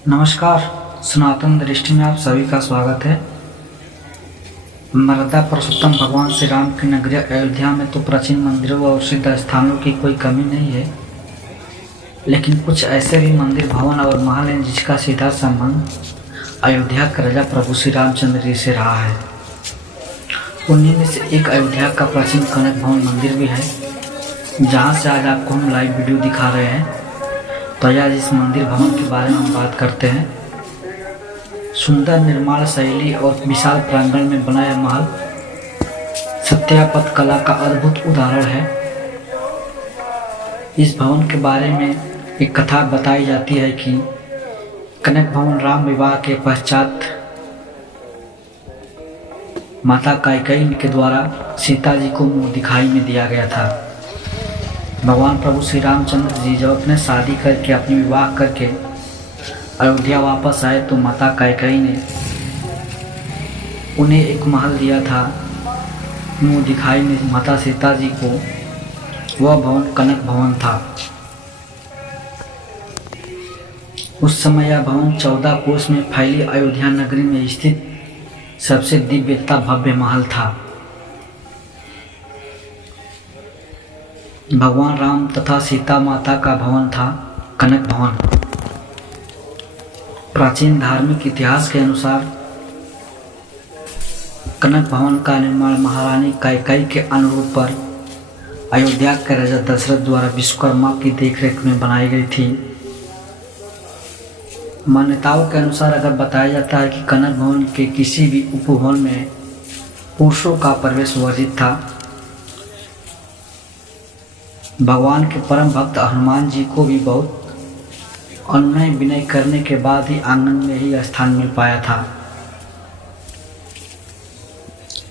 नमस्कार। सनातन दृष्टि में आप सभी का स्वागत है। मर्यादा पुरुषोत्तम भगवान श्री राम की नगरी अयोध्या में तो प्राचीन मंदिरों और सिद्ध स्थानों की कोई कमी नहीं है, लेकिन कुछ ऐसे भी मंदिर, भवन और महल हैं जिसका सीधा संबंध अयोध्या के राजा प्रभु श्री रामचंद्र जी से रहा है। उन्हीं में से एक अयोध्या का प्राचीन कनक भवन मंदिर भी है, जहाँ से आज आपको हम लाइव वीडियो दिखा रहे हैं। तो आज इस मंदिर भवन के बारे में हम बात करते हैं। सुंदर निर्माण शैली और विशाल प्रांगण में बना यह महल स्थापत्य कला का अद्भुत उदाहरण है। इस भवन के बारे में एक कथा बताई जाती है कि कनक भवन राम विवाह के पश्चात माता कैकेयी के द्वारा सीता जी को मुँह दिखाई में दिया गया था। भगवान प्रभु श्री रामचंद्र जी जब अपने शादी करके, अपनी विवाह करके अयोध्या वापस आए तो माता कैकेयी ने उन्हें एक महल दिया था मुँह दिखाई में माता सीता जी को। वह भवन कनक भवन था। उस समय यह भवन 14 कोस में फैली अयोध्या नगरी में स्थित सबसे दिव्यता भव्य महल था। भगवान राम तथा सीता माता का भवन था कनक भवन। प्राचीन धार्मिक इतिहास के अनुसार कनक भवन का निर्माण महारानी कैकेयी के अनुरोध पर अयोध्या के राजा दशरथ द्वारा विश्वकर्मा की देखरेख में बनाई गई थी। मान्यताओं के अनुसार अगर बताया जाता है कि कनक भवन के किसी भी उपभवन में पुरुषों का प्रवेश वर्जित था। भगवान के परम भक्त हनुमान जी को भी बहुत अनुनय विनय करने के बाद ही आंगन में ही स्थान मिल पाया था।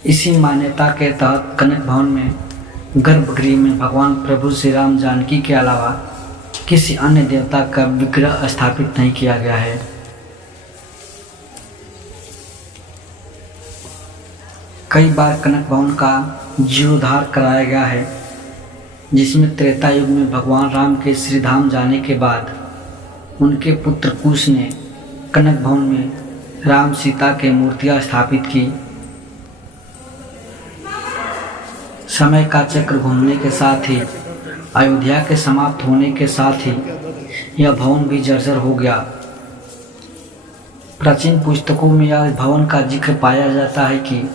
इसी मान्यता के तहत कनक भवन में गर्भगृह में भगवान प्रभु श्री राम जानकी के अलावा किसी अन्य देवता का विग्रह स्थापित नहीं किया गया है। कई बार कनक भवन का जीर्णोद्धार कराया गया है, जिसमें त्रेता युग में भगवान राम के श्रीधाम जाने के बाद उनके पुत्र कुश ने कनक भवन में राम सीता के मूर्तियां स्थापित की। समय का चक्र घूमने के साथ ही अयोध्या के समाप्त होने के साथ ही यह भवन भी जर्जर हो गया। प्राचीन पुस्तकों में यह भवन का जिक्र पाया जाता है कि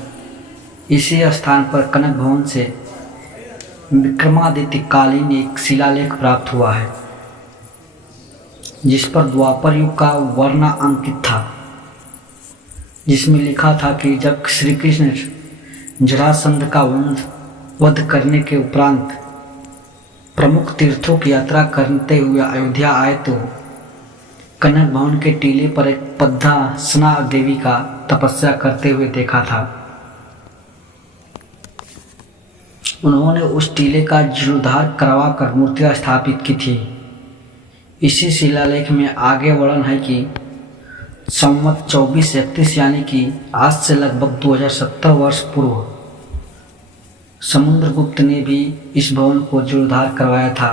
इसी स्थान पर कनक भवन से विक्रमादित्य कालीन एक शिलालेख प्राप्त हुआ है, जिस पर द्वापर युग का वर्णा अंकित था, जिसमें लिखा था कि जब श्री कृष्ण जरासंध का वध करने के उपरांत प्रमुख तीर्थों की यात्रा करते हुए अयोध्या आए तो कनक भवन के टीले पर एक पद्मासना देवी का तपस्या करते हुए देखा था। उन्होंने उस टीले का जीर्णोद्धार करवा कर मूर्तियां स्थापित की थी। इसी शिलालेख में आगे वर्णन है कि संवत 2431 यानी कि आज से लगभग 2070 वर्ष पूर्व समुद्रगुप्त ने भी इस भवन को जीर्णोद्धार करवाया था।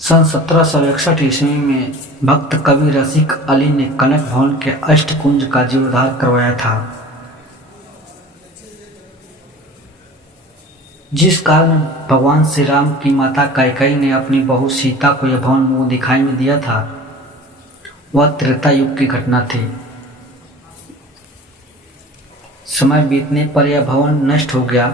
सन 1761 ईस्वी में भक्त कवि रसिक अली ने कनक भवन के अष्टकुंज का जीर्णोद्धार करवाया था। जिस कारण भगवान श्री राम की माता कैकेयी ने अपनी बहू सीता को यह भवन मुँह दिखाई में दिया था, वह त्रेता युग की घटना थी। समय बीतने पर यह भवन नष्ट हो गया,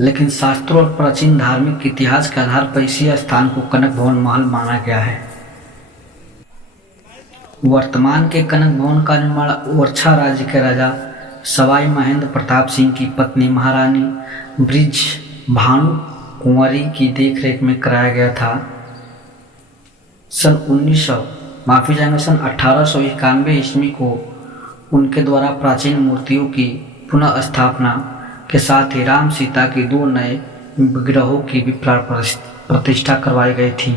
लेकिन शास्त्रों और प्राचीन धार्मिक इतिहास के आधार पर इसी स्थान को कनक भवन महल माना गया है। वर्तमान के कनक भवन का निर्माण ओरछा राज्य के राजा सवाई महेंद्र प्रताप सिंह की पत्नी महारानी ब्रिज भानु कुंवरी की देखरेख में कराया गया था। सन 1891 ईस्वी को उनके द्वारा प्राचीन मूर्तियों की पुनः स्थापना के साथ ही राम सीता की 2 नए विग्रहों की भी प्रतिष्ठा करवाई गई थी।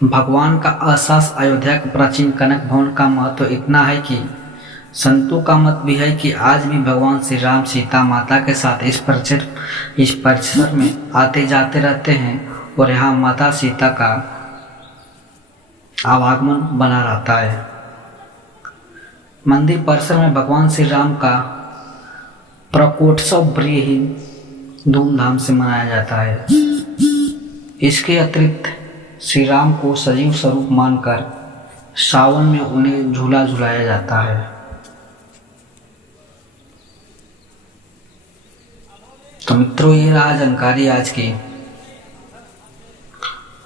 भगवान का एहसास अयोध्या के प्राचीन कनक भवन का महत्व इतना है कि संतों का मत भी है कि आज भी भगवान श्री राम सीता माता के साथ इस परिसर में आते जाते रहते हैं और यहाँ माता सीता का आवागमन बना रहता है। मंदिर परिसर में भगवान श्री राम का प्रकोत्सव बड़ी ही धूमधाम से मनाया जाता है। इसके अतिरिक्त श्री राम को सजीव स्वरूप मानकर सावन में उन्हें झूला झुलाया जाता है। तो मित्रों, ये रहा जानकारी आज की,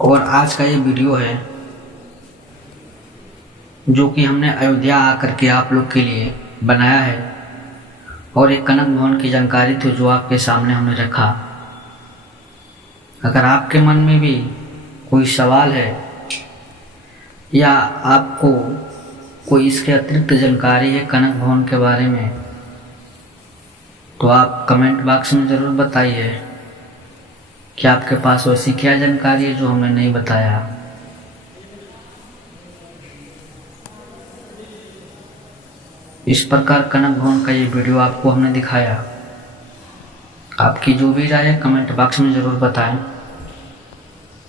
और आज का ये वीडियो है जो कि हमने अयोध्या आकर के आप लोग के लिए बनाया है, और एक कनक भवन की जानकारी थी जो आपके सामने हमने रखा। अगर आपके मन में भी कोई सवाल है या आपको कोई इसके अतिरिक्त जानकारी है कनक भवन के बारे में, तो आप कमेंट बॉक्स में ज़रूर बताइए कि आपके पास वैसी क्या जानकारी है जो हमने नहीं बताया। इस प्रकार कनक भवन का ये वीडियो आपको हमने दिखाया। आपकी जो भी राय है कमेंट बॉक्स में ज़रूर बताएं।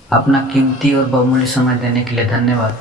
अपना कीमती और बहुमूल्य समय देने के लिए धन्यवाद।